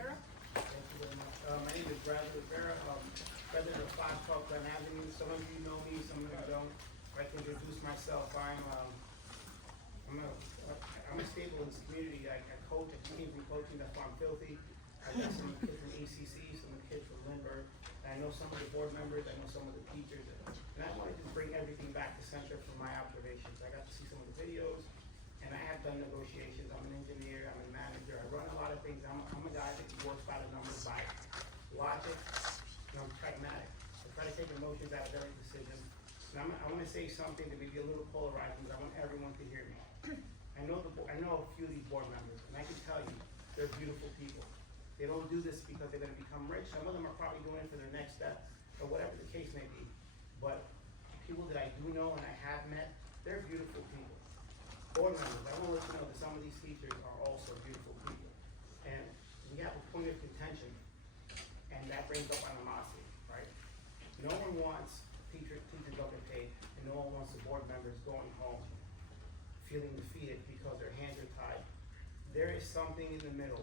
Rivera. Thank you very much. My name is Bradley Rivera, president of 512 Glen Avenue. Some of you know me, some of you don't. I'd like to introduce myself. I'm a staple in this community. I coach, I came from coaching, that's why I'm filthy. I got some kids from ACC, some kids from Lindbergh. And I know some of the board members, I know some of the teachers. And I wanted to bring everything back to center from my observations. I got to see some of the videos, and I have done negotiations. I'm an engineer, I'm a manager, I run a lot of things. I'm a guy that works by the numbers, by logic, and I'm pragmatic. I try to take emotions out of every decision. And I want to say something that may be a little polarizing, but I want everyone to hear me. I know a few of these board members, and I can tell you, they're beautiful people. They don't do this because they're going to become rich. Some of them are probably doing it for their next step, or whatever the case may be. But people that I do know and I have met, they're beautiful people. Board members, I want to let you know that some of these teachers are also beautiful people. And we have a point of contention, and that brings up animosity, right? No one wants teachers don't get paid, and no one wants the board members going home feeling defeated because their hands are tied. There is something in the middle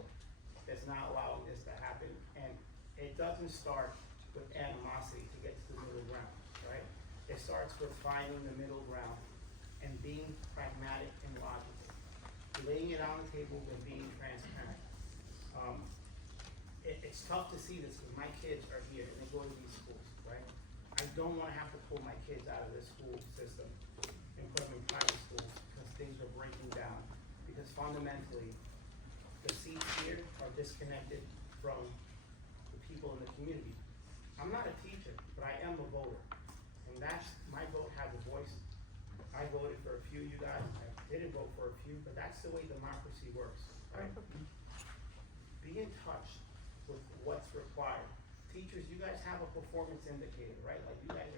that's not allowing this to happen, and it doesn't start with animosity to get to the middle ground, right? It starts with finding the middle ground and being pragmatic and logical, laying it on the table and being transparent. It's tough to see this because my kids are here and they go to these schools, right? I don't want to have to pull my kids out of this school system and put them in private schools because things are breaking down. Because fundamentally, the seats here are disconnected from the people in the community. I'm not a teacher, but I am a voter. And that's, my vote has a voice. I voted for a few of you guys. I didn't vote for a few, but that's the way democracy works, right? Be in touch with what's required. Teachers, you guys have a performance indicator, right? Like you guys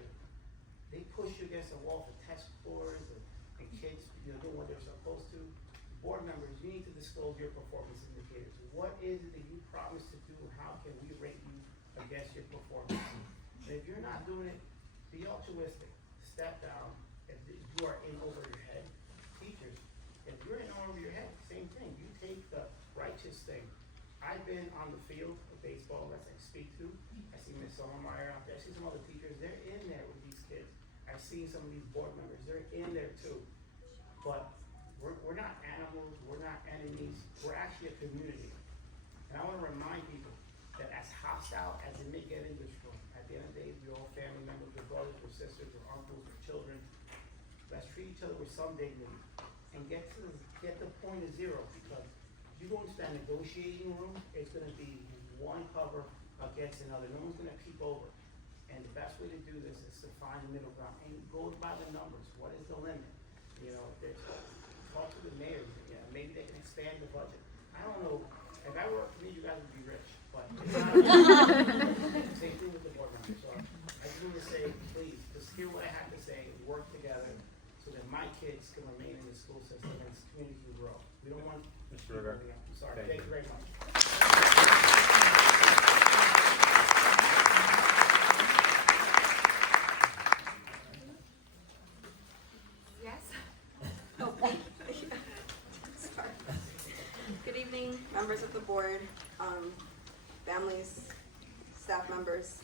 they push you against a wall for test scores and kids, doing what they're supposed to. Board members, you need to disclose your performance indicators. What is it that you promised to do, and how can we rate you against your performance? And if you're not doing it, be altruistic. Step down. If you are in over your head, teachers, if you're in over your head, same thing. You take the righteous thing. I've been on the field of baseball that I speak to. I see Ms. Sommermeyer out there. I see some other teachers. They're in there with these kids. I've seen some of these board members. They're in there too. But we're not animals. We're not enemies. We're actually a community. And I want to remind people that as hostile as it may get in this room, at the end of the day, we're all family members, we're brothers, we're sisters, we're uncles, we're children. Let's treat each other with some dignity and get the point of zero, because if you go into that negotiating room, it's going to be one cover against another. No one's going to peek over. And the best way to do this is to find the middle ground. And it goes by the numbers. What is the limit? Talk to the mayors. Maybe they can expand the budget. I don't know. If I worked for me, you guys would be rich. But it's not. Same thing with the board members. So I just want to say, please, just hear what I have to say. Work together so that my kids can remain in the school system and this community can grow. We don't want Mr. Rivera. I'm sorry. Thank you very much. Yes. Sorry. Good evening, members of the board, families, staff members.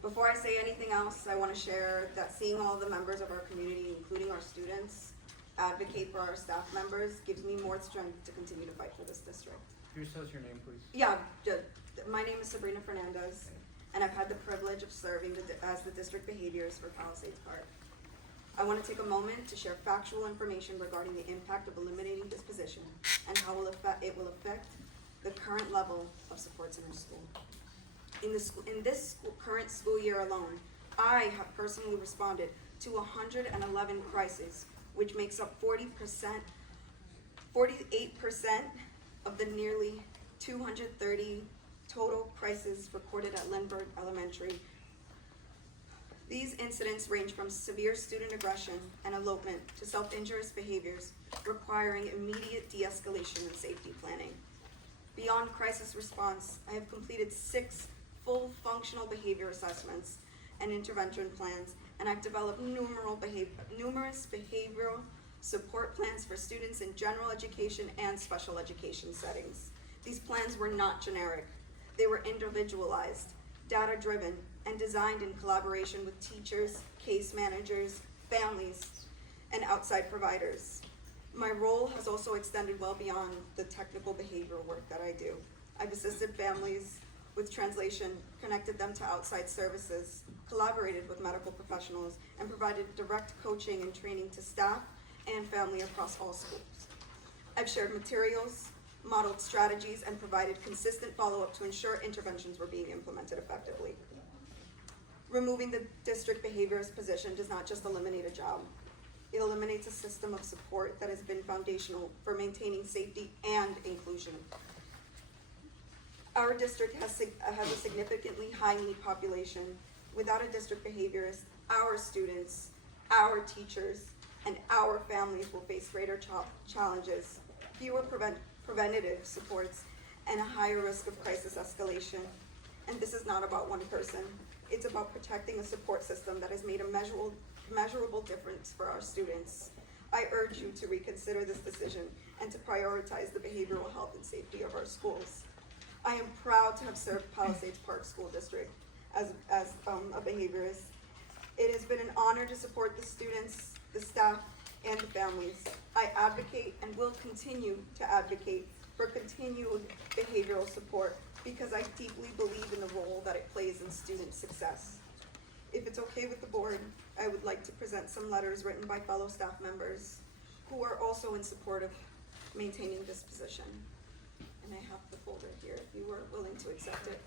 Before I say anything else, I want to share that seeing all the members of our community, including our students, advocate for our staff members gives me more strength to continue to fight for this district. Can you tell us your name, please? Yeah, my name is Sabrina Fernandez, and I've had the privilege of serving as the district behaviorist for Palisades Park. I want to take a moment to share factual information regarding the impact of eliminating this position and how it will affect the current level of supports in our school. In this current school year alone, I have personally responded to 111 crises, which makes up 48% of the nearly 230 total crises recorded at Lindbergh Elementary. These incidents range from severe student aggression and elopement to self-injurious behaviors requiring immediate de-escalation and safety planning. Beyond crisis response, I have completed 6 full functional behavior assessments and intervention plans, and I've developed numerous behavioral support plans for students in general education and special education settings. These plans were not generic. They were individualized, data-driven, and designed in collaboration with teachers, case managers, families, and outside providers. My role has also extended well beyond the technical behavioral work that I do. I've assisted families with translation, connected them to outside services, collaborated with medical professionals, and provided direct coaching and training to staff and family across all schools. I've shared materials, modeled strategies, and provided consistent follow-up to ensure interventions were being implemented effectively. Removing the district behaviorist position does not just eliminate a job. It eliminates a system of support that has been foundational for maintaining safety and inclusion. Our district has a significantly high need population. Without a district behaviorist, our students, our teachers, and our families will face greater challenges, fewer preventative supports, and a higher risk of crisis escalation. And this is not about one person. It's about protecting a support system that has made a measurable difference for our students. I urge you to reconsider this decision and to prioritize the behavioral health and safety of our schools. I am proud to have served Palisades Park School District as a behaviorist. It has been an honor to support the students, the staff, and the families. I advocate and will continue to advocate for continued behavioral support because I deeply believe in the role that it plays in student success. If it's okay with the board, I would like to present some letters written by fellow staff members who are also in support of maintaining this position. And I have the folder here if you were willing to accept it.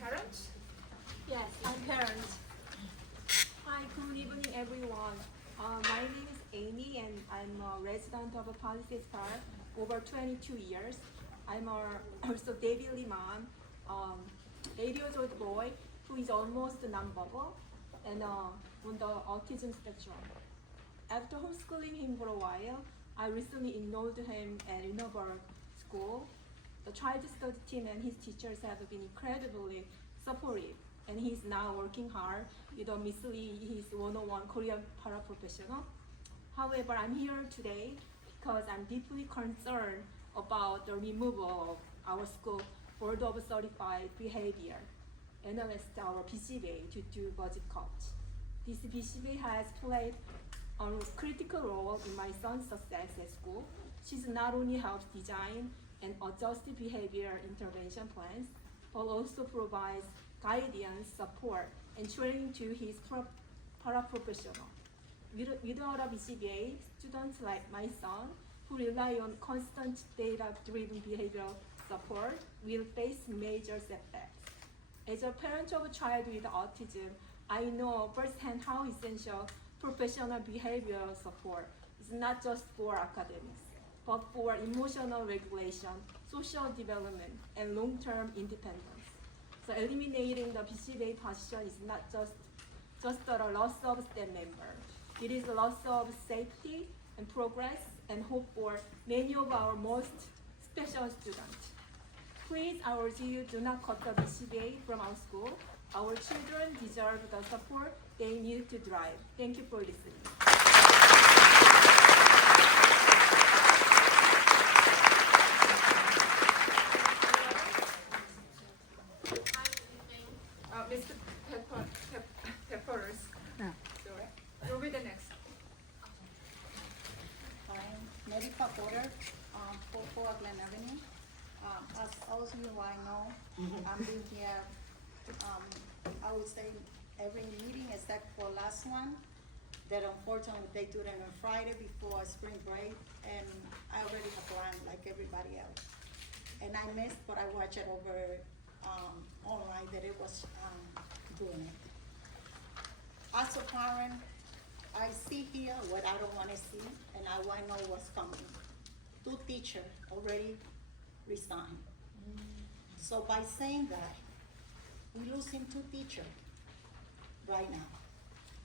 Parents? Yes, I'm parent. Hi, good evening, everyone. My name is Amy, and I'm a resident of Palisades Park over 22 years. I'm also daily mom, 8-year-old boy who is almost nonverbal and on the autism spectrum. After homeschooling him for a while, I recently enrolled him at University School. The child study team and his teachers have been incredibly supportive, and he's now working hard with Miss Lee, his 101 Korean paraprofessional. However, I'm here today because I'm deeply concerned about the removal of our school Board of Certified Behavior Analyst, our BCBA, due to budget cuts. This BCBA has played a critical role in my son's success at school. She's not only helped design and adjust behavior intervention plans, but also provides guidance, support, and training to his paraprofessional. Without a BCBA, students like my son, who rely on constant data-driven behavioral support, will face major setbacks. As a parent of a child with autism, I know firsthand how essential professional behavioral support is not just for academics, but for emotional regulation, social development, and long-term independence. So eliminating the BCBA position is not just a loss of staff member. It is a loss of safety and progress and hope for many of our most special students. Please, I urge you, do not cut the BCBA from our school. Our children deserve the support they need to thrive. Thank you for listening. Mr. Peppers. No. Sorry. You'll be the next. I'm medical porter, 44 Glen Avenue. As all of you I know, I've been here, I would say every meeting except for last one, that unfortunately they do it on a Friday before spring break, and I already have planned like everybody else. And I missed, but I watched it over online that it was doing it. As a parent, I see here what I don't want to see, and I want to know what's coming. 2 teachers already resigned. So by saying that, we're losing 2 teachers right now,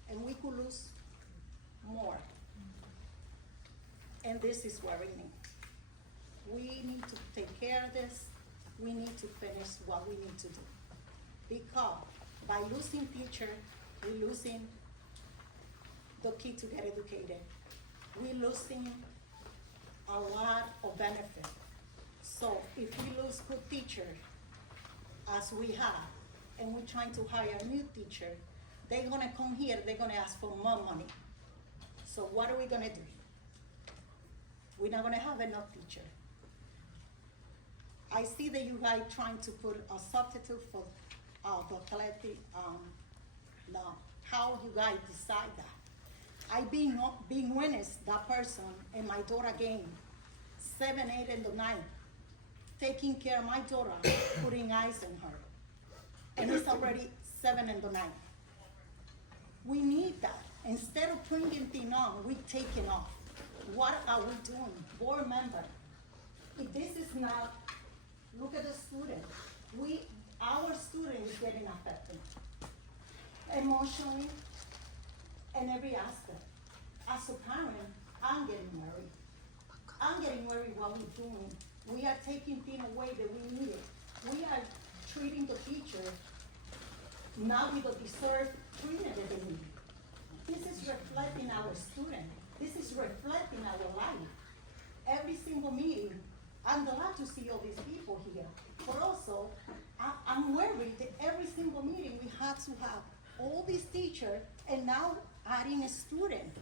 and we could lose more. And this is worrying me. We need to take care of this we need to finish what we need to do. Because by losing teacher, we're losing the kid to get educated. We're losing a lot of benefit. So if we lose good teacher, as we have, and we're trying to hire a new teacher, they're gonna come here, they're gonna ask for more money. So what are we gonna do? We're not gonna have enough teacher. I see that you guys trying to put a substitute for the collective, how you guys decide that. I being witness that person in my daughter game, 7, 8, and the 9, taking care of my daughter, putting ice in her. And it's already 7 and the 9. We need that. Instead of bringing things on, we taking off. What are we doing? Board member, if this is not, look at the student. Our student is getting affected emotionally and every aspect. As a parent, I'm getting worried. I'm getting worried what we're doing. We are taking things away that we needed. We are treating the teacher not with the deserved treatment that they need. This is reflecting our student. This is reflecting our life. Every single meeting, I'm glad to see all these people here. But also, I'm worried that every single meeting we have to have all these teachers and now adding a student.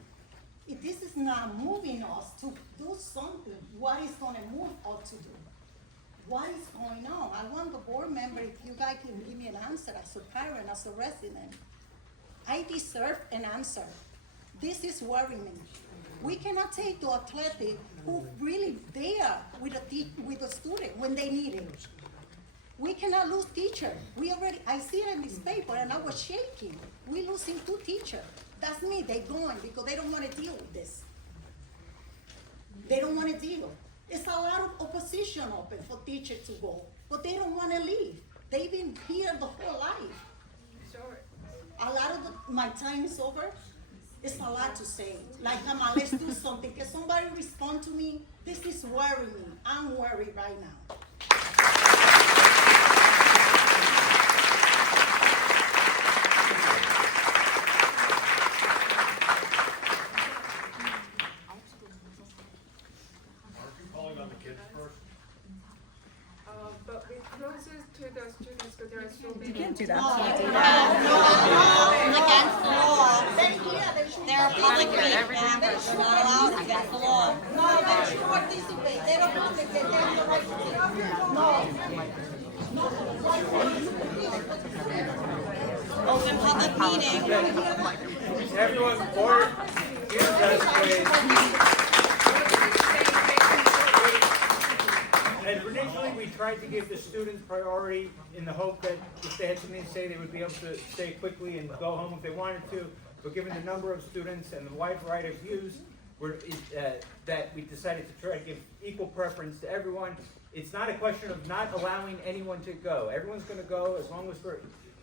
If this is not moving us to do something, what is gonna move us to do? What is going on? I want the board member, if you guys can give me an answer as a parent, as a resident. I deserve an answer. This is worrying me. We cannot take the athletic who really there with the student when they need it. We cannot lose teacher. I see it in this paper and I was shaking. We losing 2 teachers. That's me, they going because they don't want to deal with this. They don't want to deal. It's a lot of opposition open for teachers to go, but they don't want to leave. They've been here the whole life. Sure. A lot of my time is over. It's a lot to say. Like, come on, let's do something. Can somebody respond to me? This is worrying me. I'm worried right now. But we closest to the students, but there are so many. Can't do that. Against the law. They're a public meeting. They're not allowed against the law. No, they should participate. They don't want to get the right to Open public meeting. Everyone, board, And initially, we tried to give the students priority in the hope that if they had something to say, they would be able to say quickly and go home if they wanted to. But given the number of students and the wide variety of views, that we decided to try to give equal preference to everyone. It's not a question of not allowing anyone to go. Everyone's going to go as long as we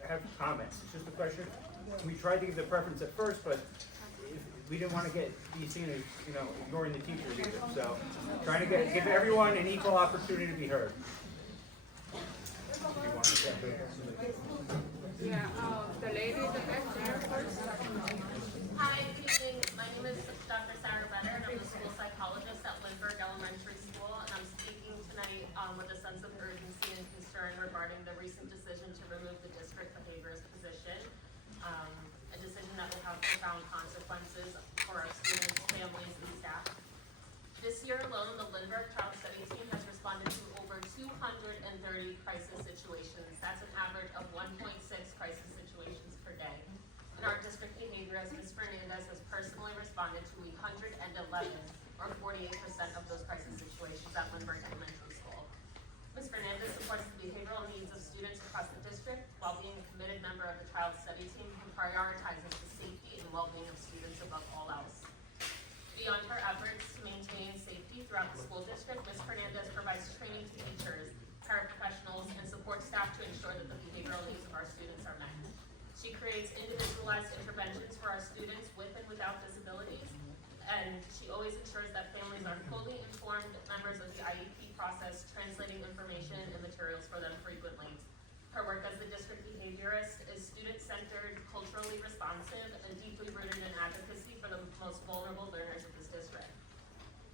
have comments. It's just a question. We tried to give the preference at first, but we didn't want to be seen as, ignoring the teachers either. So, trying to give everyone an equal opportunity to be heard. Yeah, the lady in the back there first. Hi, good evening. My name is Dr. Sarah Benner, and I'm a school psychologist at Lindbergh Elementary School, and I'm speaking tonight with a sense of urgency and concern regarding the recent decision to remove the district behaviorist position, a decision that will have profound consequences for our students, families, and staff. This year alone, the Lindbergh Child Study Team has responded to over 230 crisis situations. That's an average of 1.6 crisis situations per day. And our district behaviorist, Ms. Fernandez, has personally responded to 111, or 48% of those crisis situations at Lindbergh Elementary School. Ms. Fernandez supports the behavioral needs of students across the district while being a committed member of the Child Study Team who prioritizes the safety and well-being of students above all else. Beyond her efforts to maintain safety throughout the school district, Ms. Fernandez provides training to teachers, paraprofessionals, and support staff to ensure that the behavioral needs of our students are met. She creates individualized interventions for our students with and without disabilities, and she always ensures that families are fully informed members of the IEP process process translating information and materials for them frequently. Her work as the district behaviorist is student-centered, culturally responsive, and deeply rooted in advocacy for the most vulnerable learners of this district.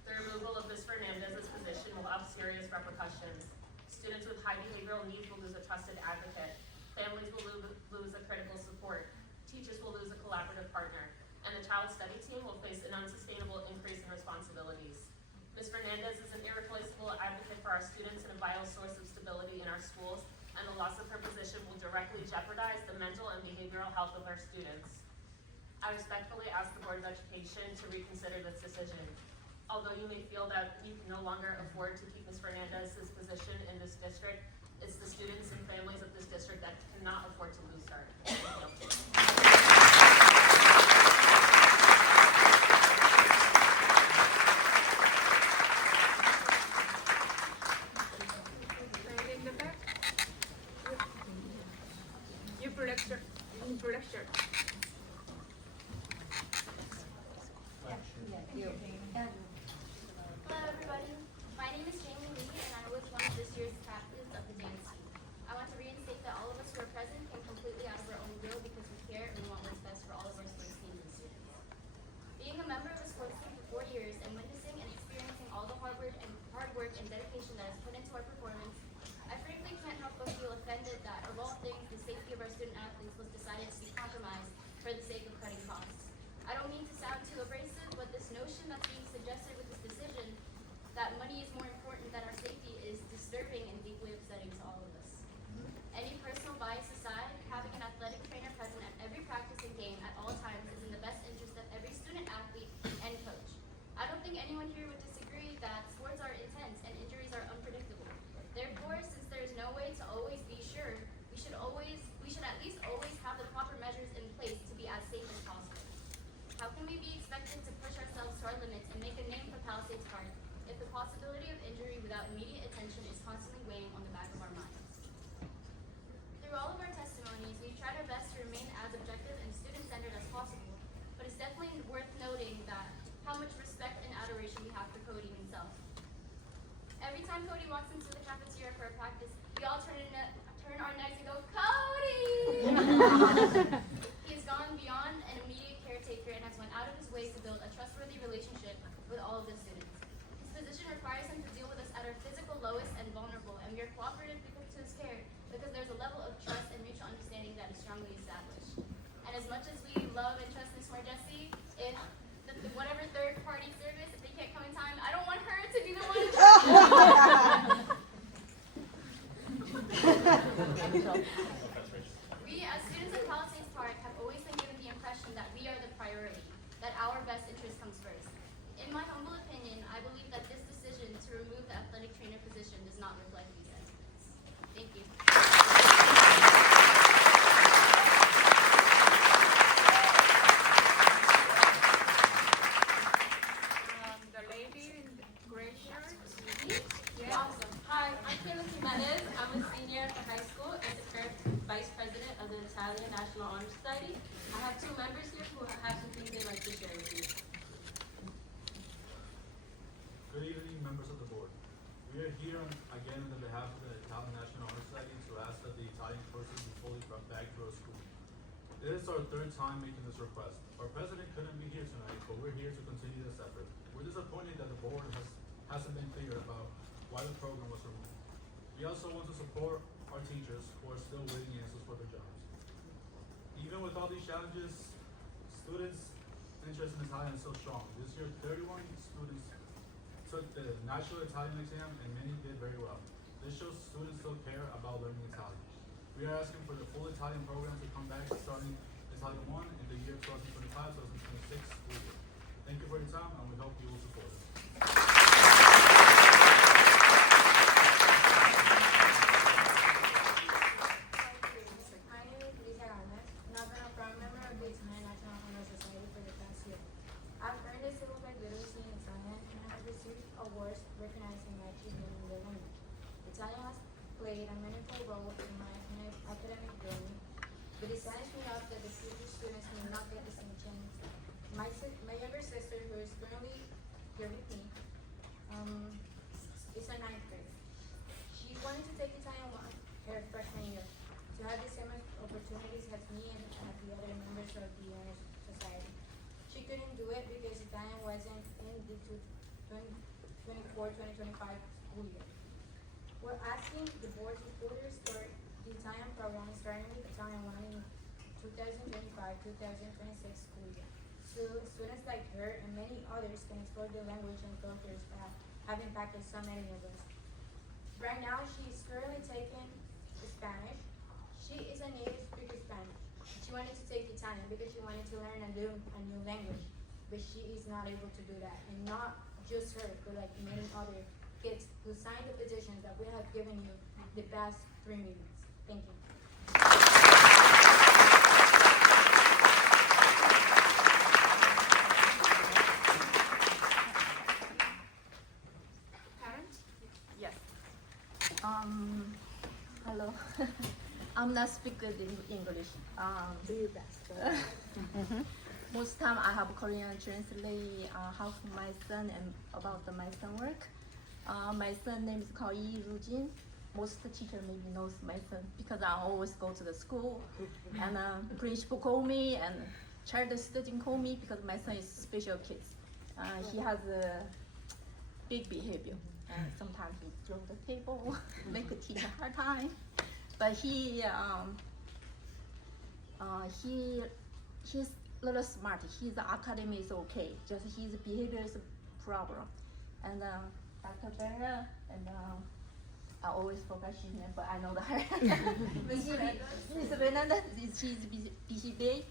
The removal of Ms. Fernandez's position will have serious repercussions. Students with high behavioral needs will lose a trusted advocate. Families will lose a critical support. Teachers will lose a collaborative partner. And the child study team will face an unsustainable increase in responsibilities. Ms. Fernandez is an irreplaceable advocate for our students and a vital source of stability in our schools, and the loss of her position will directly jeopardize the mental and behavioral health of our students. I respectfully ask the Board of Education to reconsider this decision. Although you may feel that you can no longer afford to keep Ms. Fernandez's position in this district, it's the students and families of this district that cannot afford to lose her. Thank you. And in the back, your production. Hello everybody, my name is Jamie Lee and I was one of this year's captains of the dance team. I want to reinstate that all of us who are present came completely out of our own will because we care and we want what's best for all of our sports teams and students. Being a member of a sports team for 4 years and witnessing and experiencing all the hard work and dedication that is put into our performance, I frankly can't help but feel offended that of all things, the safety of our student athletes was decided to be compromised for the sake of cutting costs. I don't mean to sound too abrasive, but this notion that's being suggested with this decision, that money is more important than our safety, is disturbing and deeply upsetting to all of us. Any personal bias aside, having an athletic trainer present at every practice and game at all times is in the best interest of every student, athlete, and coach. I don't think anyone here would disagree that sports are intense and injuries are unpredictable. Therefore, since there is no way to always be sure, we should at least always have the proper measures in place to be as safe as possible. How can we be expected to push ourselves to our limits and make a name for Palisades Park if the possibility of injury without immediate attention is constantly weighing on the back of our minds? Through all of our testimonies, we've tried our best to remain as objective and student-centered as possible, but it's definitely worth noting that how much respect and adoration we have for Cody himself. Every time Cody walks into the cafeteria for a practice, we all turn our necks and go, Cody! He has gone beyond an immediate caretaker and has went out of his way to build a trustworthy relationship with all of the students. His position requires him to deal with us at our physical lowest and vulnerable, and we are cooperative to his care because there's a level of trust and mutual understanding that is strongly established. And as much as we love and trust Ms. Margessi, if whatever third-party service, if they can't come in time, I don't want her to be the one. We, as students at Palisades Park, have always been given the impression that we are the priority, that our best interest comes first. In my humble opinion, I believe that this decision to remove the athletic trainer position does not reflect these sentiments. Thank you. The lady in the gray shirt. Yeah. Awesome. Hi, I'm Kayla Jimenez. I'm a senior in high school and the current vice president of the Italian National Honor Society. I have 2 members here who have some things they'd like to share with you. Good evening, members of the board. We are here again on behalf of the Italian National Honor Society to ask that the Italian courses be fully brought back to our school. This is our 3rd time making this request. Our president couldn't be here tonight, but we're here to continue this effort. We're disappointed that the board hasn't been clear about why the program was removed. We also want to support our teachers who are still waiting answers for their jobs. Even with all these challenges, students' interest in Italian is so strong. This year, 31 students took the national Italian exam and many did very well. This shows students still care about learning Italian. We are asking for the full Italian program to come back starting Italian 1 in the year 2025-2026 school year. Thank you for your time and we hope you will support us. My name is Lisa Gomez, and I've been a proud member of the Italian National Honor Society for the past year. I've earned a simplified literacy in Italian and have received awards recognizing my achievement in the language. Italian has played a meaningful role in my academic journey, but it saddens me out that the future students may not get the same chance. My younger sister, who is currently here with me, is a 9th grade. opportunities as me and the other members of the honor society. She couldn't do it because Italian wasn't in the 2024-2025 school year. We're asking the board to further start the Italian program starting with Italian 1 in 2025-2026 school year. So students like her and many others can explore the language and cultures that have impacted so many of us. Right now, she is currently taking Spanish. She is a native speaker Spanish. She wanted to take Italian because she wanted to learn a new language, but she is not able to do that. And not just her, but like many other kids who signed the petitions that we have given you the past 3 meetings. Thank you. Parents? Yes. Hello. I'm not speak good in English. Do your best. Most time I have Korean translate half my son and about my son work. My son name is called Yi Rujin. Most teacher maybe knows my son because I always go to the school and principal call me and child student call me because my son is special kids. He has a big behavior and sometimes he throw the table, make a teacher hard time. But he's a little smart. His academy is okay. Just his behavior is a problem. And Dr. Vera and I always forget his name, but I know her. Miss Fernanda, she's BCBA.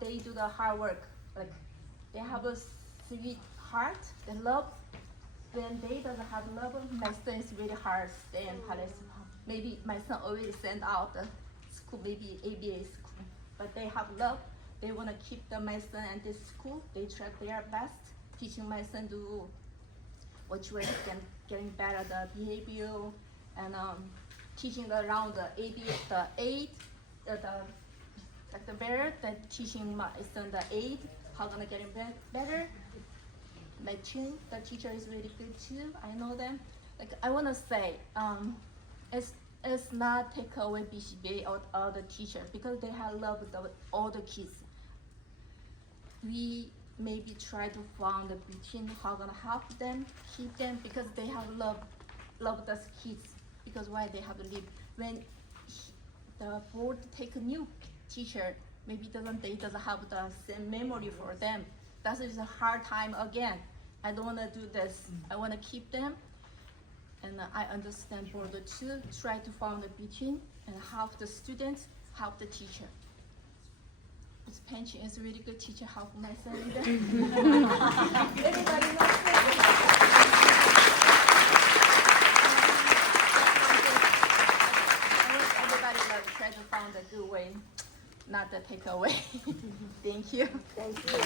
They do the hard work. Like they have a sweet heart. They love. When they doesn't have love, my son is really hard. Stay in Palisades. Maybe my son already sent out the school, maybe ABA school, but they have love. They want to keep my son at this school. They try their best, teaching my son to which way getting better the behavior and teaching around the ABA, the better, then teaching my son the aid, how gonna get better. My chin, the teacher is really good too. I know them. Like I wanna say, it's not take away BCBA or all the teachers because they have loved all the kids. We maybe try to find the between how gonna help them, keep them because they have love the kids because why they have to live. When the board take a new teacher, maybe they doesn't have the same memory for them. That is a hard time again. I don't wanna do this. I wanna keep them. And I understand board too, try to find the between and help the students, help the teacher. Miss Pension is a really good teacher, help my son. Everybody knows everybody try to find a good way, not the takeaway. Thank you. Thank you.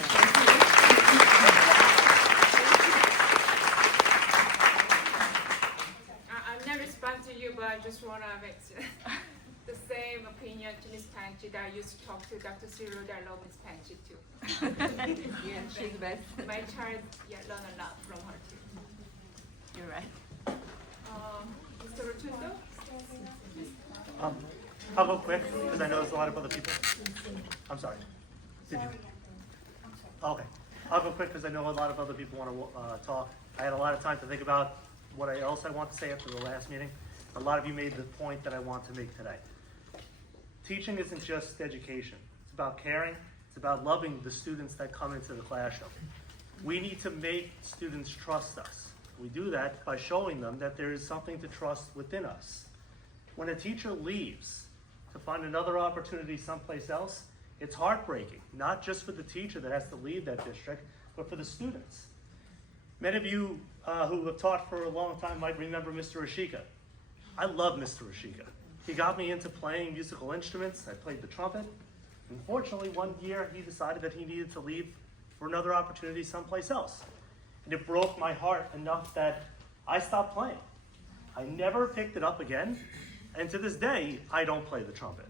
I'm not respond to you, but I just want to make the same opinion to Ms. Panchi that I used to talk to Dr. Cyril that I love Ms. Panchi too. Yeah, she's the best. My child learn a lot from her too. You're right. Mr. Rotundo? I'll go quick because I know there's a lot of other people. I'm sorry. Did you? Okay. I'll go quick because I know a lot of other people want to talk. I had a lot of time to think about what else I want to say after the last meeting. A lot of you made the point that I want to make today. Teaching isn't just education. It's about caring. It's about loving the students that come into the classroom. We need to make students trust us. We do that by showing them that there is something to trust within us. When a teacher leaves to find another opportunity someplace else, it's heartbreaking, not just for the teacher that has to leave that district, but for the students. Many of you who have taught for a long time might remember Mr. Ashika. I love Mr. Ashika. He got me into playing musical instruments. I played the trumpet. Unfortunately, one year he decided that he needed to leave for another opportunity someplace else. And it broke my heart enough that I stopped playing. I never picked it up again. And to this day, I don't play the trumpet.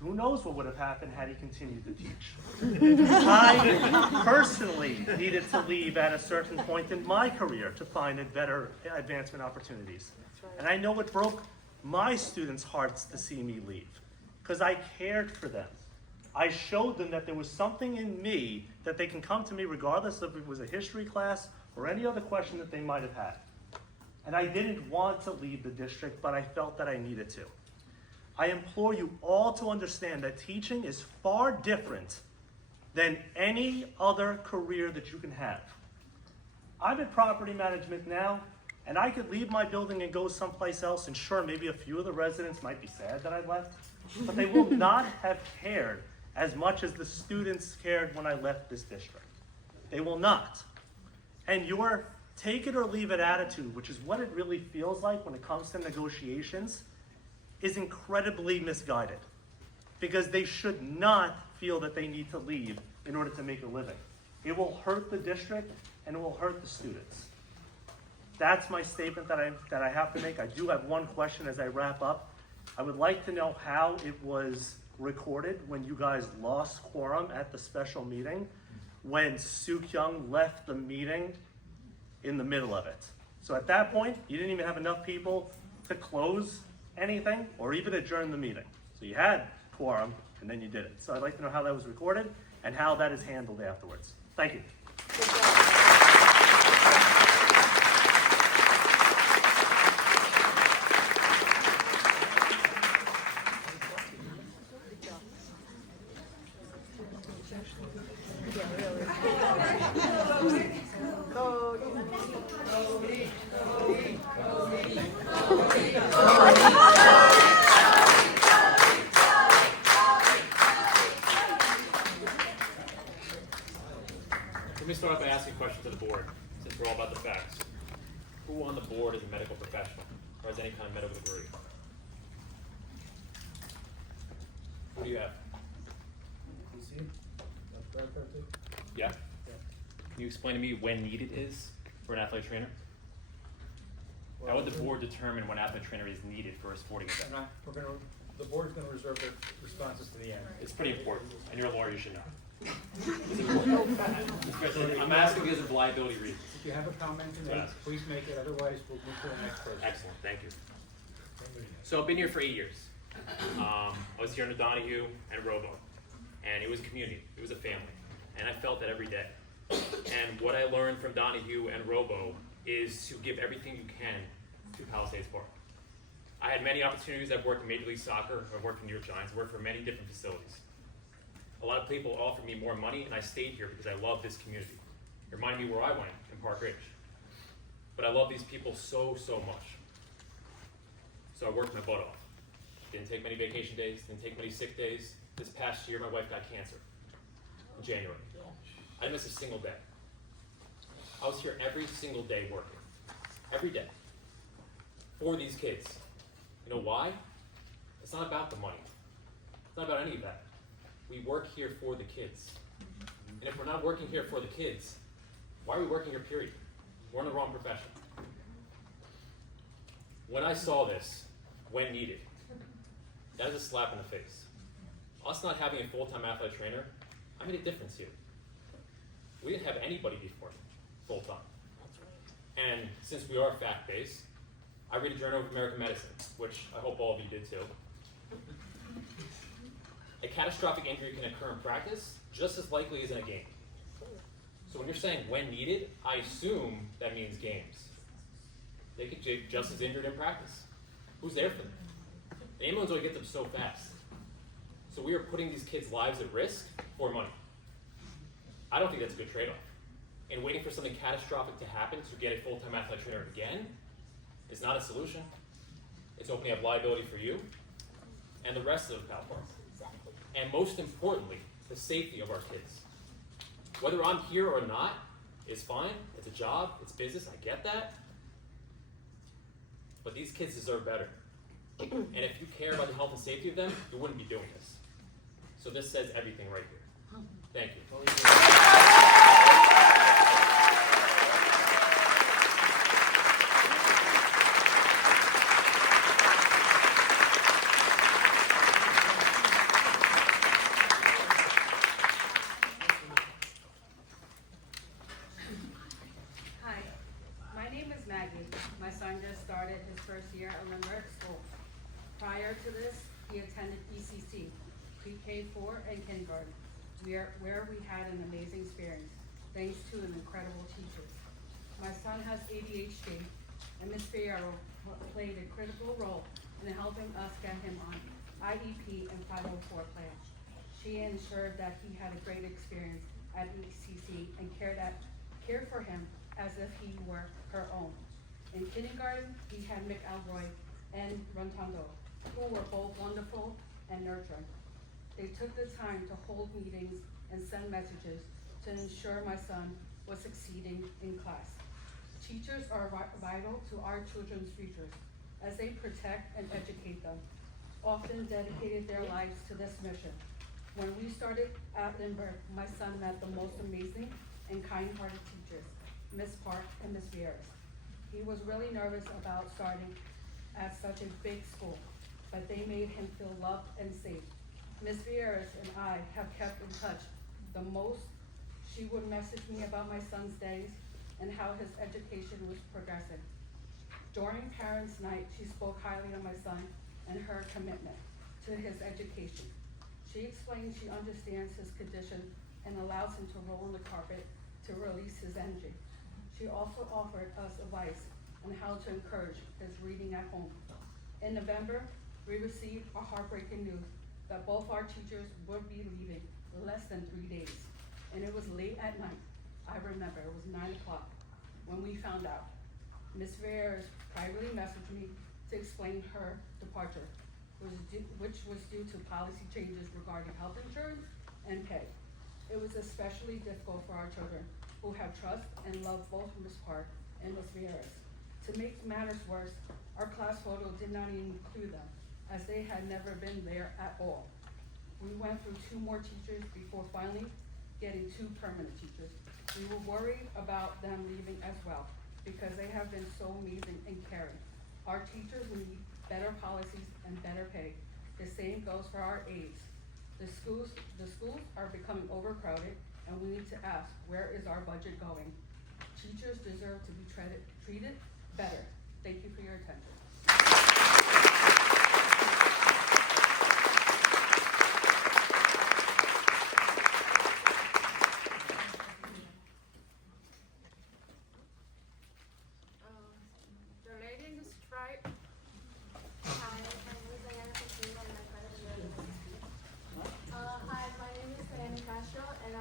Who knows what would have happened had he continued to teach. I personally needed to leave at a certain point in my career to find better advancement opportunities. And I know it broke my students' hearts to see me leave. because I cared for them. I showed them that there was something in me that they can come to me regardless if it was a history class or any other question that they might have had. And I didn't want to leave the district, but I felt that I needed to. I implore you all to understand that teaching is far different than any other career that you can have. I'm in property management now, and I could leave my building and go someplace else, and sure, maybe a few of the residents might be sad that I left, but they will not have cared as much as the students cared when I left this district. They will not. And your take it or leave it attitude, which is what it really feels like when it comes to negotiations, is incredibly misguided, because they should not feel that they need to leave in order to make a living. It will hurt the district and it will hurt the students. That's my statement that I have to make. I do have one question as I wrap up. I would like to know how it was recorded when you guys lost quorum at the special meeting, when Soo Kyung left the meeting in the middle of it. So at that point, you didn't even have enough people to close anything or even adjourn the meeting. So you had quorum and then you did it. So I'd like to know how that was recorded and how that is handled afterwards. Thank you. Let me start off by asking a question to the board, since we're all about the facts. Who on the board is a medical professional, or has any kind of medical degree? Who do you have? Yeah? Can you explain to me when needed is for an athlete trainer? How would the board determine when athlete trainer is needed for a sporting event? The board's gonna reserve their responses to the end. It's pretty important, and you're a lawyer, you should know. I'm asking because of liability reasons. If you have a comment to make, please make it, otherwise we'll move to the next person. Excellent, thank you. So I've been here for 8 years. I was here under Donahue and Robo, and it was a community, it was a family, and I felt that every day. And what I learned from Donahue and Robo is to give everything you can to Palisades Park. I had many opportunities. I've worked in Major League Soccer, I've worked for New York Giants, I've worked for many different facilities. A lot of people offered me more money, and I stayed here because I love this community. It reminded me where I went in Park Ridge. But I love these people so, so much. So I worked my butt off. Didn't take many vacation days, didn't take many sick days. This past year, my wife got cancer in January. I didn't miss a single day. I was here every single day working. Every day. For these kids. You know why? It's not about the money. It's not about any of that. We work here for the kids. And if we're not working here for the kids, why are we working here, period? We're in the wrong profession. When I saw this, when needed, that is a slap in the face. Us not having a full-time athletic trainer, I made a difference here. We didn't have anybody before full-time. And since we are fact-based, I read a Journal of American Medicine, which I hope all of you did too. A catastrophic injury can occur in practice just as likely as in a game. So when you're saying when needed, I assume that means games. They could get just as injured in practice. Who's there for them? The ambulance only gets them so fast. So we are putting these kids' lives at risk for money. I don't think that's a good trade-off. And waiting for something catastrophic to happen to get a full-time athletic trainer again is not a solution. It's opening up liability for you and the rest of the Pal Park. And most importantly, the safety of our kids. Whether I'm here or not is fine. It's a job, it's business, I get that. But these kids deserve better. And if you care about the health and safety of them, you wouldn't be doing this. So this says everything right here. Thank you. Hi, my name is Maggie. My son just started his first year at Lindbergh School. Prior to this, he attended ECC, pre-K4 and kindergarten, where we had an amazing experience, thanks to an incredible teachers. My son has ADHD, and Ms. Fierro played a critical role in helping us get him on IEP and 504 plan. She ensured that he had a great experience at ECC and cared for him as if he were her own. In kindergarten, he had McElroy and Runtondo, who were both wonderful and nurturing. They took the time to hold meetings and send messages to ensure my son was succeeding in class. Teachers are vital to our children's futures as they protect and educate them, often dedicated their lives to this mission. When we started at Lindbergh, my son met the most amazing and kind-hearted teachers, Ms. Park and Ms. Vieras. He was really nervous about starting at such a big school, but they made him feel loved and safe. Ms. Vieras and I have kept in touch. The most, she would message me about my son's days and how his education was progressing. During Parents' Night, she spoke highly of my son and her commitment to his education. She explained she understands his condition and allows him to roll on the carpet to release his energy. She also offered us advice on how to encourage his reading at home. In November, we received a heartbreaking news that both our teachers would be leaving in less than 3 days. And it was late at night. I remember it was 9 o'clock when we found out. Ms. Veras privately messaged me to explain her departure, which was due to policy changes regarding health insurance and pay. It was especially difficult for our children who have trust and love both Ms. Park and Ms. Vieras. To make matters worse, our class photo did not even include them, as they had never been there at all. We went through 2 more teachers before finally getting 2 permanent teachers. We were worried about them leaving as well, because they have been so amazing and caring. Our teachers need better policies and better pay. The same goes for our aides. The schools are becoming overcrowded, and we need to ask, where is our budget going? Teachers deserve to be treated better. Thank you for your attention. The lady in the stripe. Hi, my name is Diana Castro, and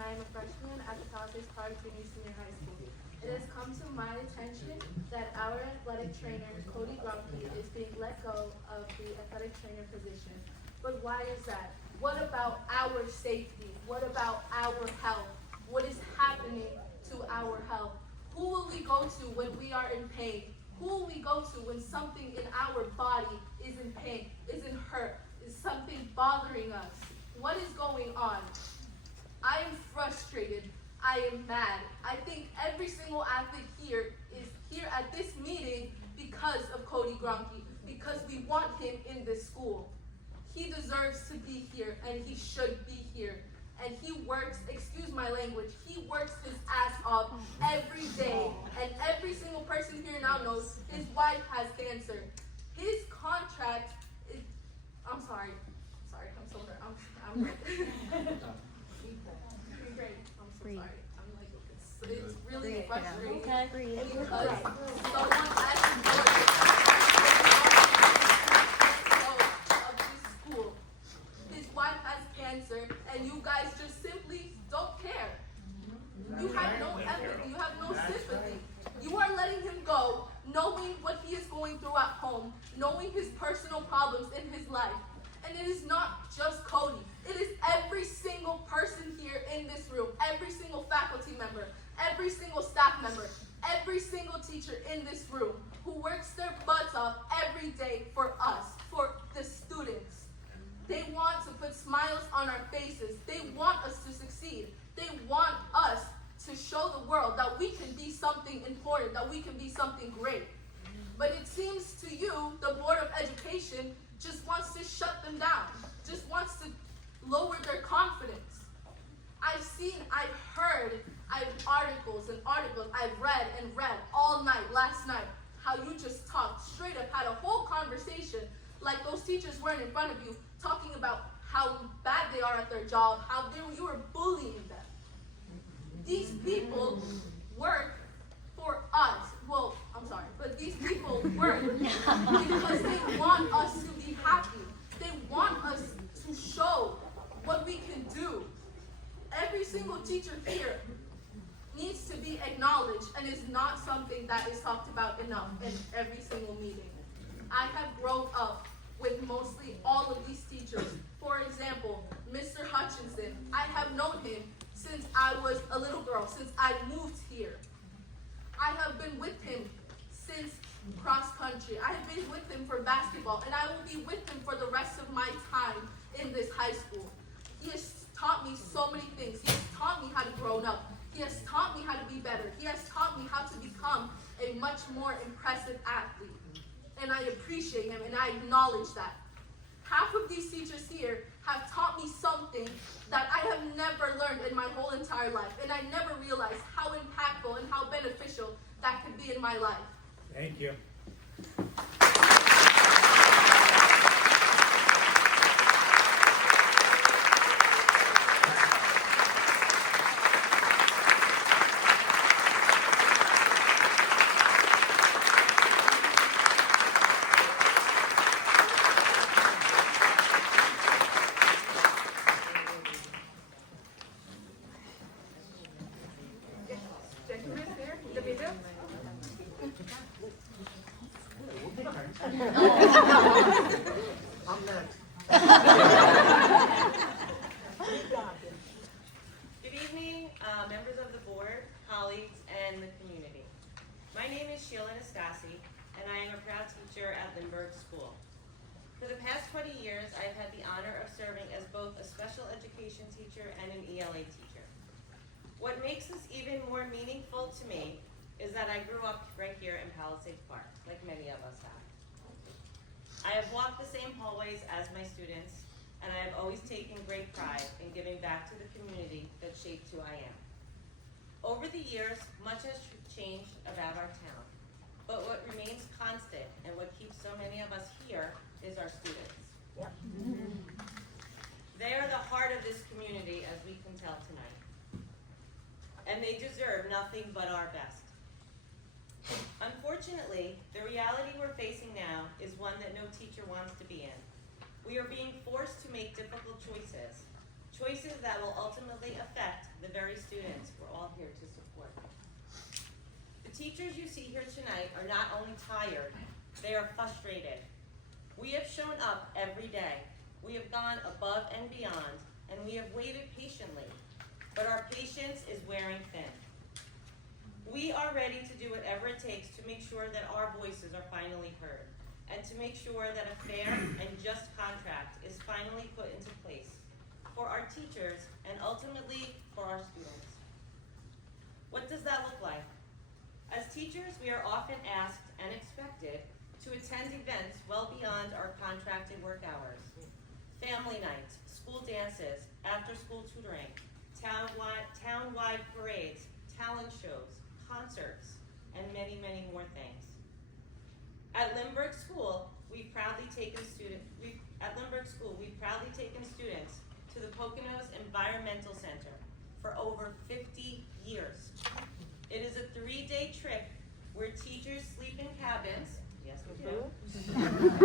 I am a freshman at the Palisades Park Senior High School. It has come to my attention that our athletic trainer, Cody Grumpy, is being let go of the athletic trainer position. But why is that? What about our safety? What about our health? What is happening to our health? Who will we go to when we are in pain? Who will we go to when something in our body is in pain, isn't hurt, is something bothering us? What is going on? I am frustrated. I am mad. I think every single athlete here is here at this meeting because of Cody Grumpy, because we want him in this school. He deserves to be here, and he should be here. And he works, excuse my language, he works his ass off every day. And every single person here now knows his wife has cancer. His contract is, I'm sorry, I'm so hurt. I'm great. I'm so sorry. I'm like, it's really frustrating because someone at the board of this school, his wife has cancer, and you guys just simply don't care. You have no empathy, you have no sympathy. You are letting him go, knowing what he is going through at home, knowing his personal problems in his life. And it is not just Cody. It is every single person here in this room, every single faculty member, every single staff member, every single teacher in this room who works their butts off every day for us, for the students. They want to put smiles on our faces. They want us to succeed. They want us to show the world that we can be something important, that we can be something great. But it seems to you, the Board of Education just wants to shut them down, just wants to lower their confidence. I've seen, I've heard, articles, I've read all night, last night, how you just talked straight up, had a whole conversation like those teachers weren't in front of you talking about how bad they are at their job, how you were bullying them. These people work for us. Well, I'm sorry, but these people work because they want us to be happy. They want us to show what we can do. Every single teacher here needs to be acknowledged and is not something that is talked about enough in every single meeting. I have grown up with mostly all of these teachers. For example, Mr. Hutchinson, I have known him since I was a little girl, since I moved here. I have been with him since cross country. I have been with him for basketball, and I will be with him for the rest of my time in this high school. He has taught me so many things. He has taught me how to grow up. He has taught me how to be better. He has taught me how to become a much more impressive athlete. And I appreciate him, and I acknowledge that. Half of these teachers here have taught me something that I have never learned in my whole entire life, and I never realized how impactful and how beneficial that could be in my life. Thank you. Gentlemen there in the middle. I'm next. Good evening, members of the board, colleagues, and the community. My name is Sheila Nascasi, and I am a proud teacher at Lindbergh School. For the past 20 years, I've had the honor of serving as both a special education teacher and an ELA teacher. What makes this even more meaningful to me is that I grew up right here in Palisades Park, like many of us have. I have walked the same hallways as my students, and I have always taken great pride in giving back to the community that shaped who I am. Over the years, much has changed about our town, but what remains constant and what keeps so many of us here is our students. They are the heart of this community, as we can tell tonight, and they deserve nothing but our best. Unfortunately, the reality we're facing now is one that no teacher wants to be in. We are being forced to make difficult choices, choices that will ultimately affect the very students we're all here to support. The teachers you see here tonight are not only tired, they are frustrated. We have shown up every day. We have gone above and beyond, and we have waited patiently, but our patience is wearing thin. We are ready to do whatever it takes to make sure that our voices are finally heard, and to make sure that a fair and just contract is finally put into place for our teachers and ultimately for our students. What does that look like? As teachers, we are often asked and expected to attend events well beyond our contracted work hours. Family nights, school dances, after-school tutoring, town-wide parades, talent shows, concerts, and many, many more things. At Lindbergh School, we've proudly taken students to the Poconos Environmental Center for over 50 years. It is a 3-day trip where teachers sleep in cabins, yes we do,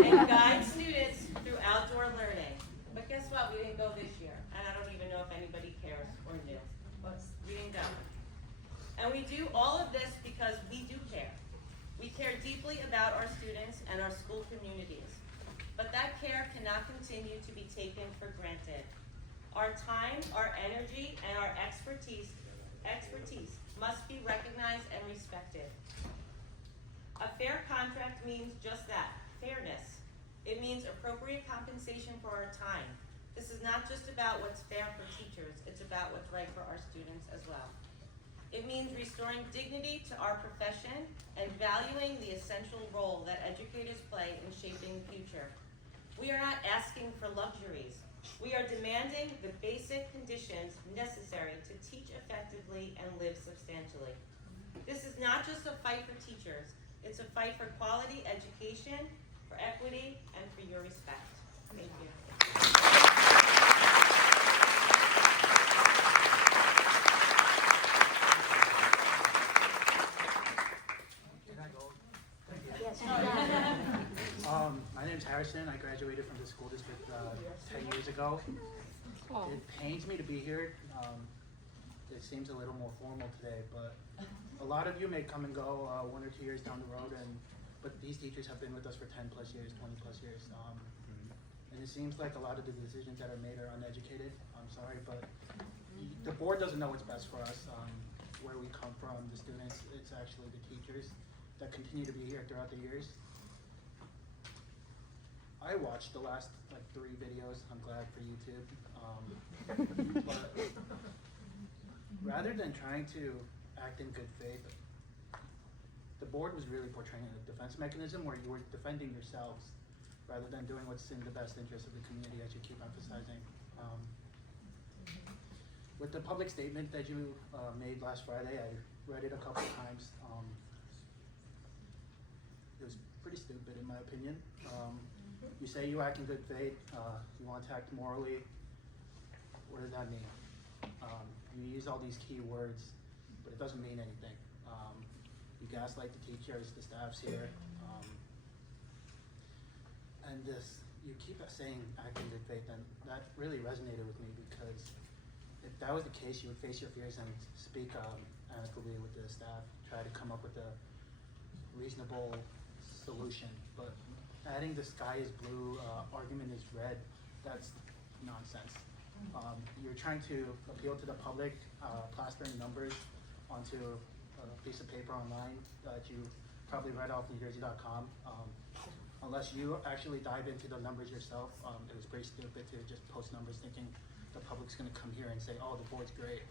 and guide students through outdoor learning. But guess what, we didn't go this year, and I don't even know if anybody cares or knew, but we didn't go. And we do all of this because we do care. We care deeply about our students and our school communities. But that care cannot continue to be taken for granted. Our time, our energy, and our expertise must be recognized and respected. A fair contract means just that, fairness. It means appropriate compensation for our time. This is not just about what's fair for teachers, it's about what's right for our students as well. It means restoring dignity to our profession and valuing the essential role that educators play in shaping the future. We are not asking for luxuries. We are demanding the basic conditions necessary to teach effectively and live substantially. This is not just a fight for teachers, it's a fight for quality education, for equity, and for your respect. Thank you. Can I go? Thank you. Yes. My name's Harrison. I graduated from the school district 10 years ago. It pains me to be here. It seems a little more formal today, but a lot of you may come and go 1 or 2 years down the road, but these teachers have been with us for 10 plus years, 20 plus years. And it seems like a lot of the decisions that are made are uneducated. I'm sorry, but the board doesn't know what's best for us, where we come from, the students. It's actually the teachers that continue to be here throughout the years. I watched the last 3 videos. I'm glad for YouTube. But rather than trying to act in good faith, the board was really portraying a defense mechanism where you were defending yourselves rather than doing what's in the best interest of the community, as you keep emphasizing. With the public statement that you made last Friday, I read it a couple of times. It was pretty stupid in my opinion. You say you act in good faith, you want to act morally. What does that mean? You use all these key words, but it doesn't mean anything. You gaslight the teachers, the staffs here. And you keep saying act in good faith, and that really resonated with me, because if that was the case, you would face your fears and speak amicably with the staff, try to come up with a reasonable solution. But adding the sky is blue, argument is red, that's nonsense. You're trying to appeal to the public, plastering numbers onto a piece of paper online that you probably read off NewJersey.com. Unless you actually dive into the numbers yourself, it was pretty stupid to just post numbers thinking the public's gonna come here and say, oh, the board's great.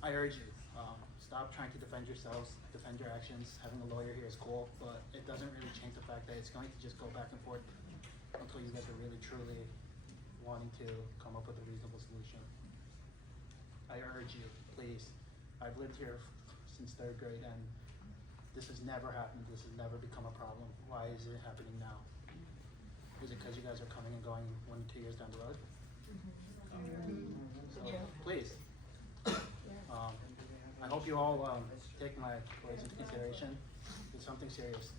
I urge you, stop trying to defend yourselves, defend your actions. Having a lawyer here is cool, but it doesn't really change the fact that it's going to just go back and forth until you guys are really truly wanting to come up with a reasonable solution. I urge you, please. I've lived here since 3rd grade, and this has never happened. This has never become a problem. Why is it happening now? Is it because you guys are coming and going 1 or 2 years down the road? So, please. I hope you all take my words into consideration. It's something serious.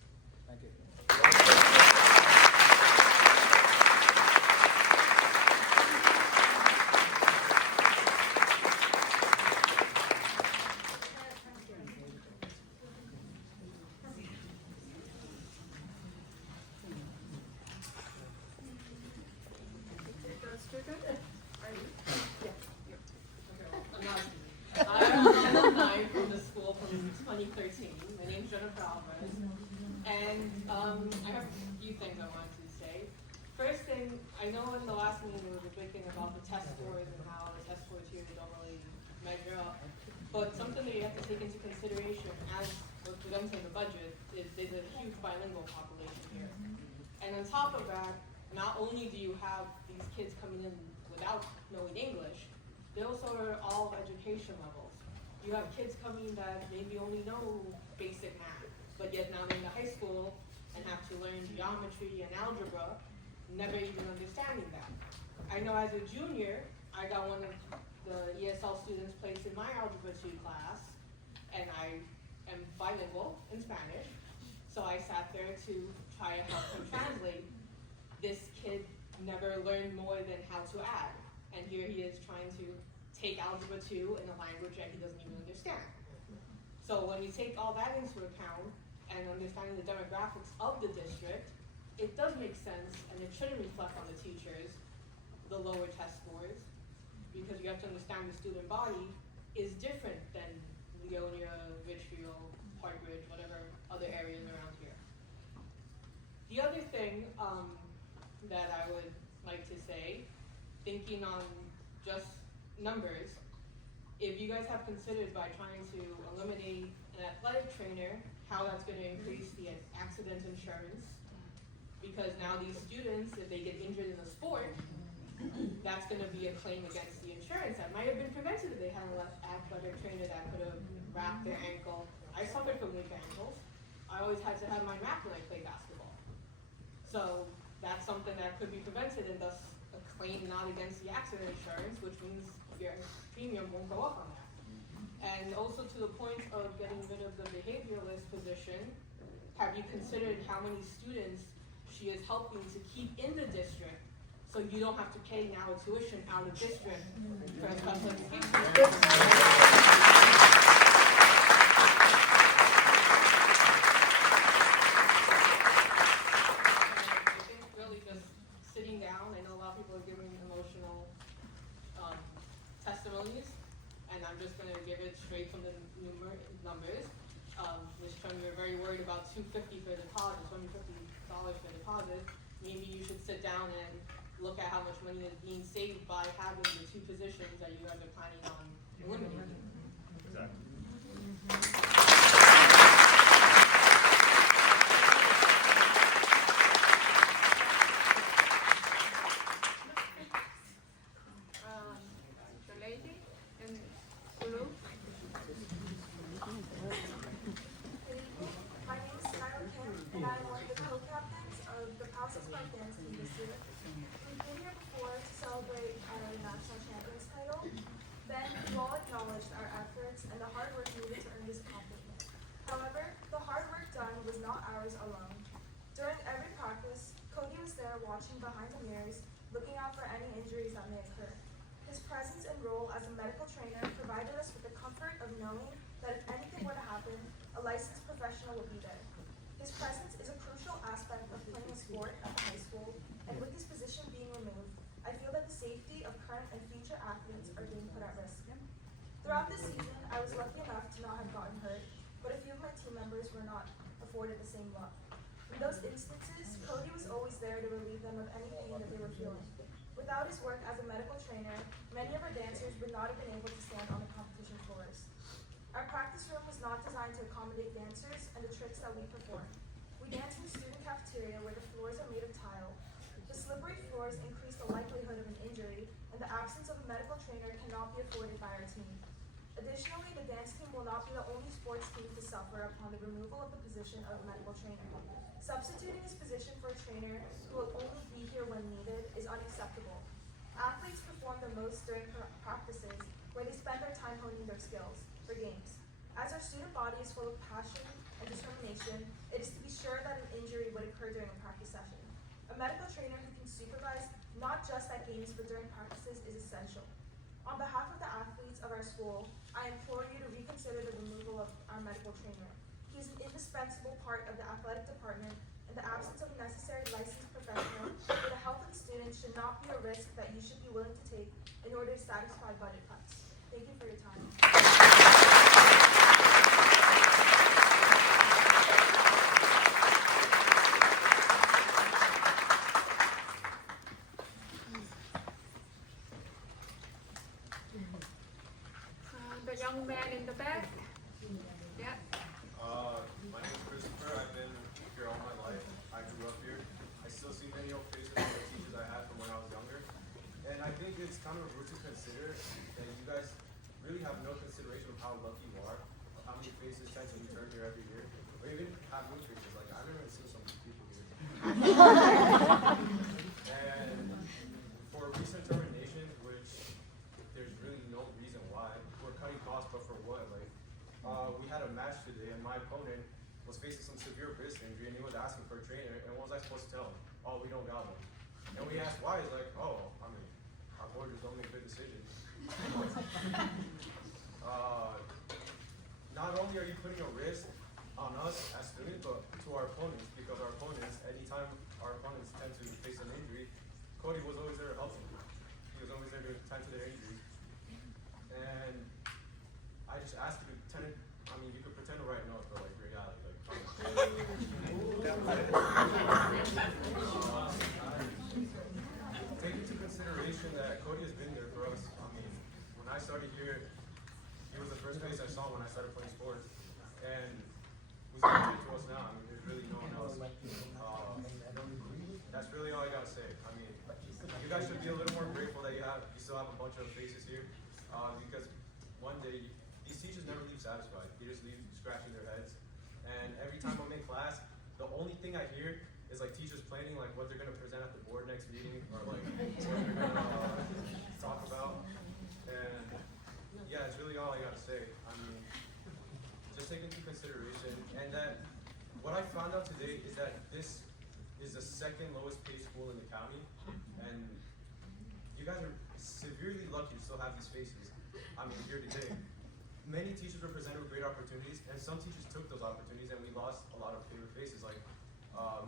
Thank you. I'm an alumni from the school from 2013. My name's Jennifer Alvarez, and I have a few things I wanted to say. First thing, I know in the last meeting there was a big thing about the test scores and how the test scores here don't really measure up, but something that you have to take into consideration as we're presenting the budget is there's a huge bilingual population here. And on top of that, not only do you have these kids coming in without knowing English, they also are all education levels. You have kids coming that maybe only know basic math, but yet now they're in the high school and have to learn geometry and algebra, never even understanding that. I know as a junior, I got one of the ESL students placed in my Algebra 2 class, and I am bilingual in Spanish, so I sat there to try to help him translate. This kid never learned more than how to add. And here he is trying to take Algebra 2 in a language that he doesn't even understand. So when you take all that into account and understanding the demographics of the district, it does make sense, and it shouldn't reflect on the teachers, the lower test scores, because you have to understand the student body is different than Leonia, Richfield, Park Ridge, whatever other areas around here. The other thing that I would like to say, thinking on just numbers, if you guys have considered by trying to eliminate an athletic trainer, how that's going to increase the accident insurance, because now these students, if they get injured in a sport, that's going to be a claim against the insurance that might have been prevented if they had an athletic trainer that could have wrapped their ankle. I suffered from weak ankles. I always had to have my MAC when I played basketball. So that's something that could be prevented, and thus a claim not against the accident insurance, which means your premium won't go up on that. And also to the point of getting rid of the behavioralist position, have you considered how many students she is helping to keep in the district, so you don't have to pay now a tuition out of district for a special education? Sitting down, I know a lot of people are giving emotional testimonies, and I'm just going to give it straight from the numbers. Ms. Chung, you're very worried about $250 for deposit, $250 for deposit. Maybe you should sit down and look at how much money is being saved by having the two positions that you guys are planning on eliminating. Exactly. The lady in blue. My name is Kyle Kim, and I'm one of the co-captains of the Palisades Park dance team this year. We've been here before to celebrate our national champions title. Then you all acknowledged our efforts and the hard work needed to earn this accomplishment. However, the hard work done was not ours alone. During every practice, Cody was there watching behind the mirrors, looking out for any injuries that may occur. His presence and role as a medical trainer provided us with the comfort of knowing that if anything were to happen, a licensed professional would be there. His presence is a crucial aspect of playing a sport at the high school, and with his position being removed, I feel that the safety of current and future athletes are being put at risk. Throughout this season, I was lucky enough to not have gotten hurt, but a few of my team members were not afforded the same luck. In those instances, Cody was always there to relieve them of any pain that they were feeling. Without his work as a medical trainer, many of our dancers would not have been able to stand on the competition floors. Our practice room was not designed to accommodate dancers and the tricks that we perform. We dance in the student cafeteria where the floors are made of tile. The slippery floors increase the likelihood of an injury, and the absence of a medical trainer cannot be afforded by our team. Additionally, the dance team will not be the only sports team to suffer upon the removal of the position of a medical trainer. Substituting his position for a trainer who will only be here when needed is unacceptable. Athletes perform the most during practices, where they spend their time honing their skills for games. As our student body is full of passion and determination, it is to be sure that an injury would occur during a practice session. A medical trainer who can supervise not just at games but during practices is essential. On behalf of the athletes of our school, I implore you to reconsider the removal of our medical trainer. He is an indispensable part of the athletic department, and the absence of a necessary licensed professional for the health of the students should not be a risk that you should be willing to take in order to satisfy budget cuts. Thank you for your time. The young man in the back. Yeah. My name is Christopher. I've been here all my life. I grew up here. I still see many old faces of the teachers I had from when I was younger. And I think it's kind of rude to consider that you guys really have no consideration of how lucky you are, of how many faces tend to return here every year, or even have new faces. Like, I've never seen some people here. And for recent termination, which there's really no reason why, we're cutting costs, but for what? Like, we had a match today, and my opponent was facing some severe wrist injury, and he was asking for a trainer, and what was I supposed to tell him? Oh, we don't got one. And we asked why, he's like, oh, I mean, our board just don't make good decisions. Not only are you putting a risk on us as students, but to our opponents, because our opponents, anytime our opponents tend to face an injury, Cody was always there to help them. He was always there to tend to their injuries. And I just asked you to pretend, I mean, you could pretend to write notes, but like reality, like, come on. Take into consideration that Cody has been there for us. I mean, when I started here, he was the first face I saw when I started playing sports. And who's going to us now? I mean, there's really no one else. That's really all I gotta say. I mean, you guys should be a little more grateful that you still have a bunch of faces here, because one day these teachers never leave satisfied. They just leave scratching their heads. And every time I'm in class, thing I hear is like teachers planning like what they're gonna present at the board next meeting, or like what they're gonna talk about. And yeah, it's really all I gotta say. I mean, just take into consideration, and that what I found out today is that this is the second lowest paid school in the county, and you guys are severely lucky to still have these faces. I mean, here today. Many teachers were presented with great opportunities, and some teachers took those opportunities, and we lost a lot of favorite faces, like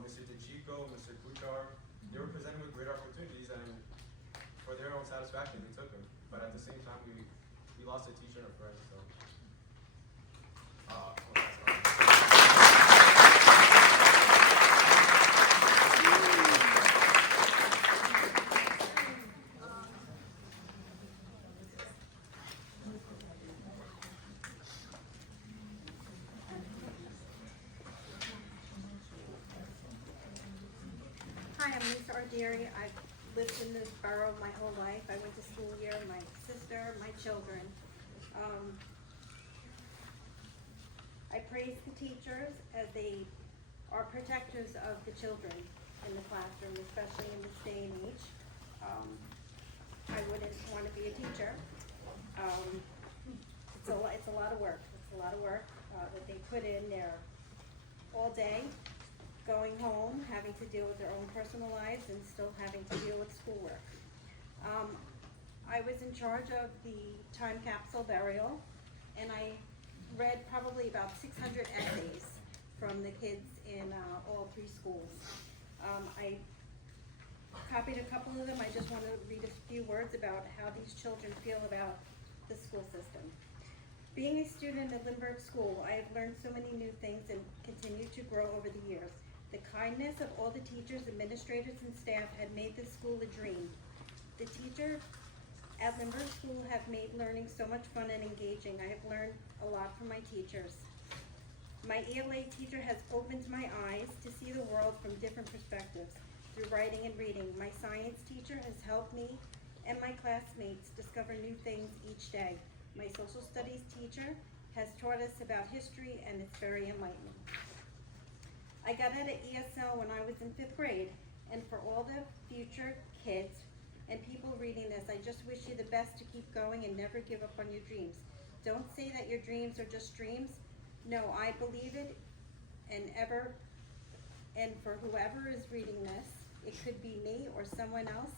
Mr. DeChico, Mr. Kuchar. They were presented with great opportunities, and for their own satisfaction, they took them. But at the same time, we lost a teacher and a friend, so. Well, that's all. Hi, I'm Lisa Ardieri. I've lived in this borough my whole life. I went to school here, my sister, my children. I praise the teachers as they are protectors of the children in the classroom, especially in this day and age. I wouldn't want to be a teacher. It's a lot of work. It's a lot of work that they put in there all day, going home, having to deal with their own personal lives, and still having to deal with schoolwork. I was in charge of the time capsule burial, and I read probably about 600 essays from the kids in all three schools. I copied a couple of them. I just want to read a few words about how these children feel about the school system. Being a student at Lindbergh School, I have learned so many new things and continue to grow over the years. The kindness of all the teachers, administrators, and staff had made this school a dream. The teachers at Lindbergh School have made learning so much fun and engaging. I have learned a lot from my teachers. My ELA teacher has opened my eyes to see the world from different perspectives through writing and reading. My science teacher has helped me and my classmates discover new things each day. My social studies teacher has taught us about history, and it's very enlightening. I got out of ESL when I was in 5th grade, and for all the future kids and people reading this, I just wish you the best to keep going and never give up on your dreams. Don't say that your dreams are just dreams. No, I believe it, and for whoever is reading this, it could be me or someone else.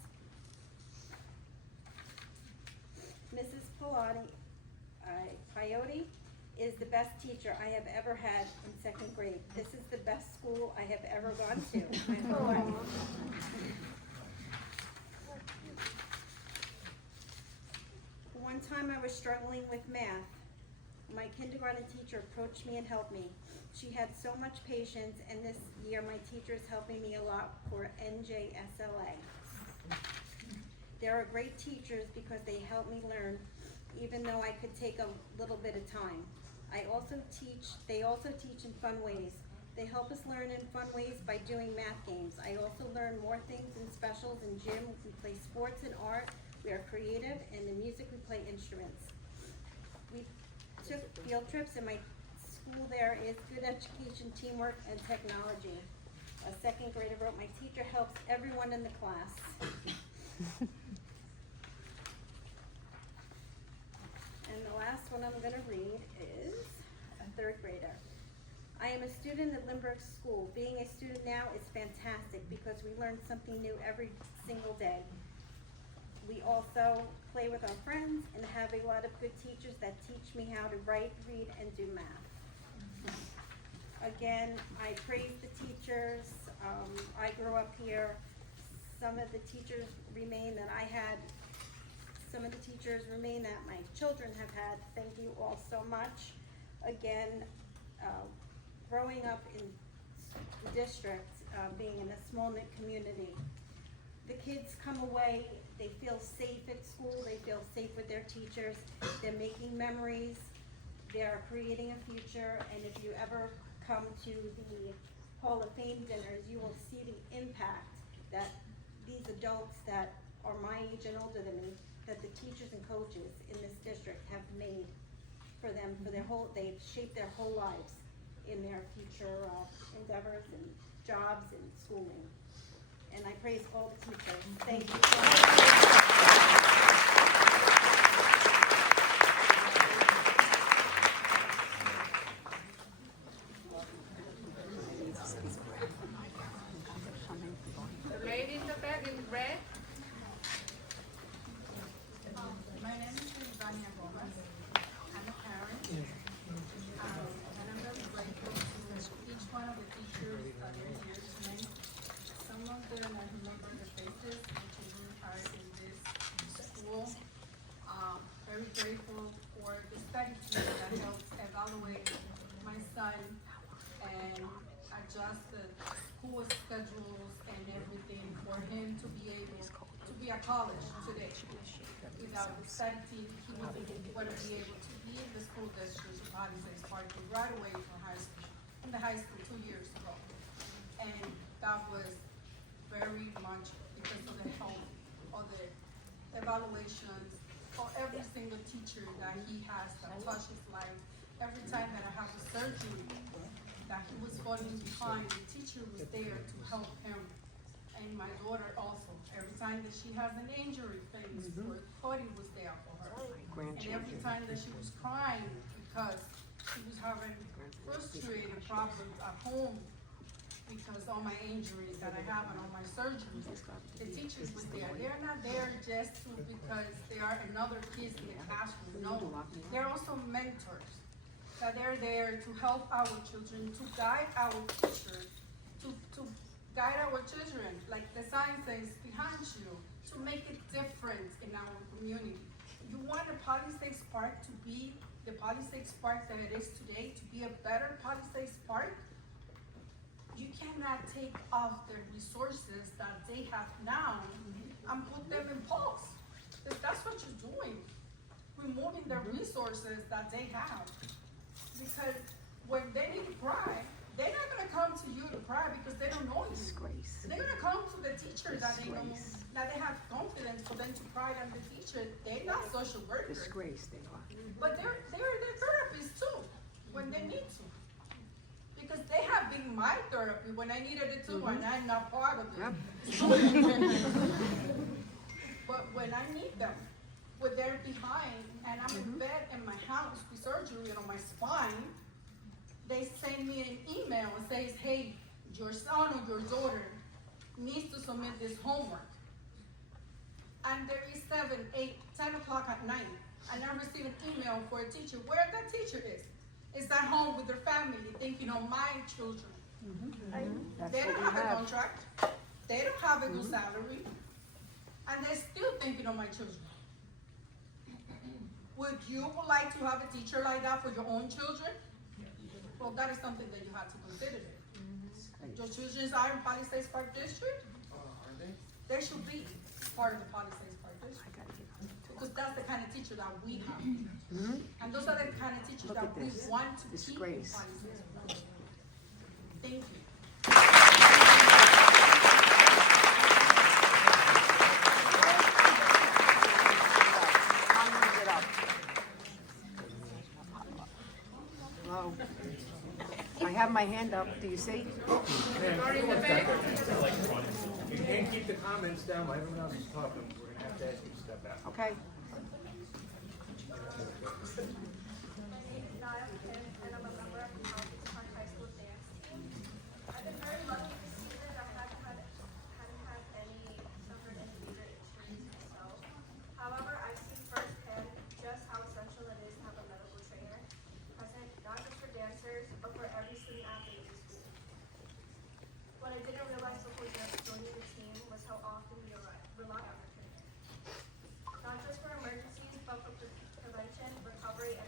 Mrs. Coyote is the best teacher I have ever had in 2nd grade. This is the best school I have ever gone to in my whole life. One time I was struggling with math. My kindergarten teacher approached me and helped me. She had so much patience, and this year my teacher is helping me a lot for NJSLA. There are great teachers because they help me learn, even though I could take a little bit of time. They also teach in fun ways. They help us learn in fun ways by doing math games. I also learn more things in specials in gym. We play sports and art. We are creative, and in music we play instruments. We took field trips, and my school there is good education, teamwork, and technology. A 2nd grader wrote, "My teacher helps everyone in the class." And the last one I'm going to read is a 3rd grader. I am a student at Lindbergh School. Being a student now is fantastic because we learn something new every single day. We also play with our friends and have a lot of good teachers that teach me how to write, read, and do math. Again, I praise the teachers. I grew up here. Some of the teachers remain that I had. Some of the teachers remain that my children have had. Thank you all so much. Again, growing up in the district, being in a small-knit community, the kids come away, they feel safe at school, they feel safe with their teachers, they're making memories, they're creating a future, and if you ever come to the Hall of Fame dinners, you will see the impact that these adults that are my age and older than me, that the teachers and coaches in this district have made for them, for their whole, they've shaped their whole lives in their future endeavors and jobs and schooling. And I praise all the teachers. Thank you so much. The lady in the back in red. My name is Vania Gomez. I'm a parent. And I'm very grateful to each one of the teachers that are here tonight. Some of them I remember the faces, the children are in this school. Very grateful for the study team that helps evaluate my son and adjust the school schedules and everything for him to be able to be at college today. Without the study team, he wouldn't be able to be in the school district of Palisades Park right away from the high school 2 years ago. And that was very much because of the help, of the evaluations, for every single teacher that he has that touched his life. Every time that I have a surgery that he was falling behind, the teacher was there to help him. And my daughter also, every time that she has an injury, things, Cody was there for her. And every time that she was crying because she was having frustrated problems at home because all my injuries that I have and all my surgeries, the teachers was there. They're not there just because they are another kids in the classroom. No, they're also mentors. That they're there to help our children, to guide our teachers, to guide our children, like the sign says behind you, to make a difference in our community. You want the Palisades Park to be the Palisades Park that it is today, to be a better Palisades Park. You cannot take off the resources that they have now and put them in pause. That's what you're doing, removing the resources that they have. Because when they need to cry, they're not gonna come to you to cry because they don't know you. Disgrace. They're gonna come to the teacher that they know, that they have confidence for them to cry on the teacher. They're not social workers. Disgrace, they are. But they're therapists too, when they need to. Because they have been my therapy when I needed it too, and I'm not part of it. But when I need them, when they're behind, and I'm in bed in my house with surgery on my spine, they send me an email and says, hey, your son or your daughter needs to submit this homework. And there is 7, 8, 10 o'clock at night, and I receive an email for a teacher, where that teacher is at home with their family, thinking of my children. They don't have a contract, they don't have a good salary, and they're still thinking of my children. Would you like to have a teacher like that for your own children? Well, that is something that you have to consider. Your children are in Palisades Park District? They should be part of the Palisades Park District. Because that's the kind of teacher that we have. And those are the kind of teachers that we want to keep in Palisades Park. Thank you. Hello. I have my hand up. Do you see? You can't keep the comments down while everyone else is talking. We're gonna have to ask you to step back. Okay. Not just for emergencies, but for prevention, recovery, and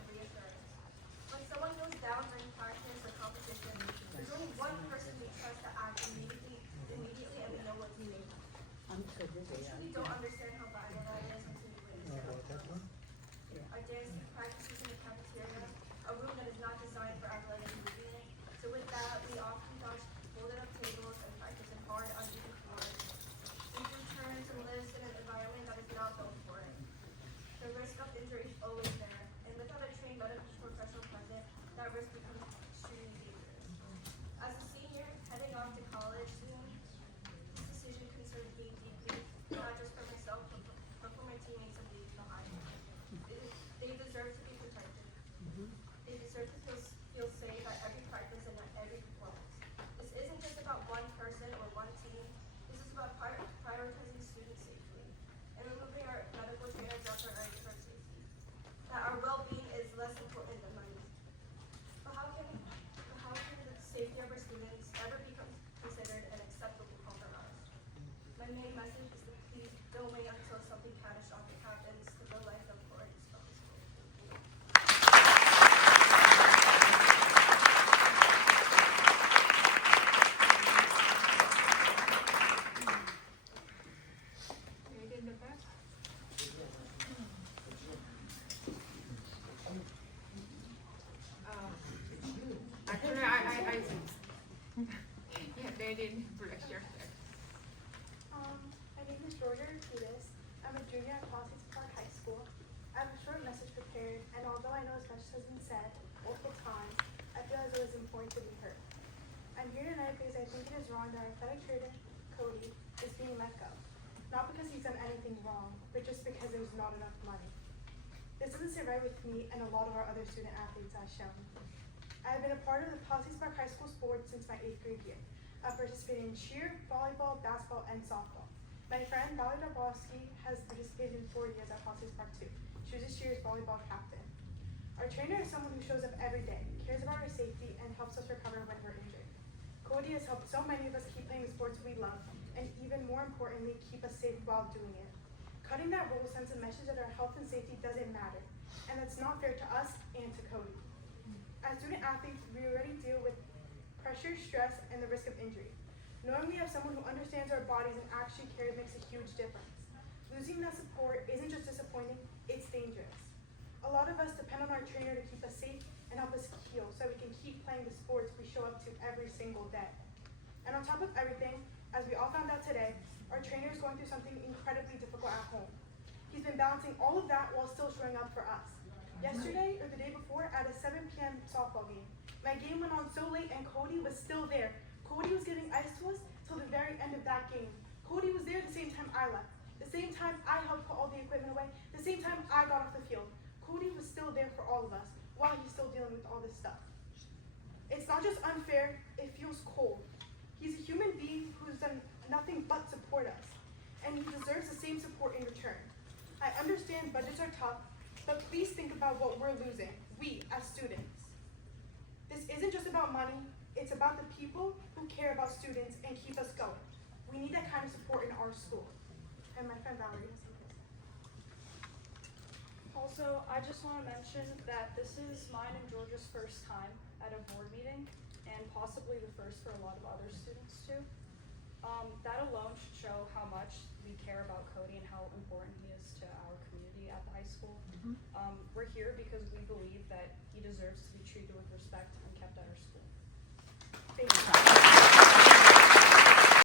for our safety. That our well-being is less important than money. But how can the safety of our students ever become considered an acceptable compromise? My main message is to please don't wait until something catastrophic happens to the life of our school. Right in the back. Actually, yeah, they didn't bless your head. My name is Georgia Arquidez. I'm a junior at Palisades Park High School. I have a short message prepared, and although I know as much has been said multiple times, I feel as though it's important to be heard. I'm here tonight because I think it is wrong that our athletic trainer, Cody, is being let go. Not because he's done anything wrong, but just because there was not enough money. This doesn't sit right with me and a lot of our other student athletes as shown. I have been a part of the Palisades Park High School sports since my 8th grade year. I've participated in cheer, volleyball, basketball, and softball. My friend Valerie Dabrowski has participated in 4 years at Palisades Park too. She was this year's volleyball captain. Our trainer is someone who shows up every day, cares about our safety, and helps us recover when we're injured. Cody has helped so many of us keep playing the sports we love, and even more importantly, keep us safe while doing it. Cutting that rule sends a message that our health and safety doesn't matter, and that's not fair to us and to Cody. As student athletes, we already deal with pressure, stress, and the risk of injury. Knowing we have someone who understands our bodies and actually cares makes a huge difference. Losing that support isn't just disappointing, it's dangerous. A lot of us depend on our trainer to keep us safe and help us heal so we can keep playing the sports we show up to every single day. And on top of everything, as we all found out today, our trainer is going through something incredibly difficult at home. He's been balancing all of that while still showing up for us. Yesterday, or the day before, at a 7 p.m. softball game, my game went on so late and Cody was still there. Cody was giving ice to us till the very end of that game. Cody was there the same time I left, the same time I helped put all the equipment away, the same time I got off the field. Cody was still there for all of us while he's still dealing with all this stuff. It's not just unfair, it feels cold. He's a human being who's done nothing but support us, and he deserves the same support in return. I understand budgets are tough, but please think about what we're losing, we as students. This isn't just about money, it's about the people who care about students and keep us going. We need that kind of support in our school. And my friend Valerie has something to say. Also, I just want to mention that this is mine and Georgia's first time at a board meeting, and possibly the first for a lot of other students too. That alone should show how much we care about Cody and how important he is to our community at the high school. We're here because we believe that he deserves to be treated with respect and kept at our school. Thank you.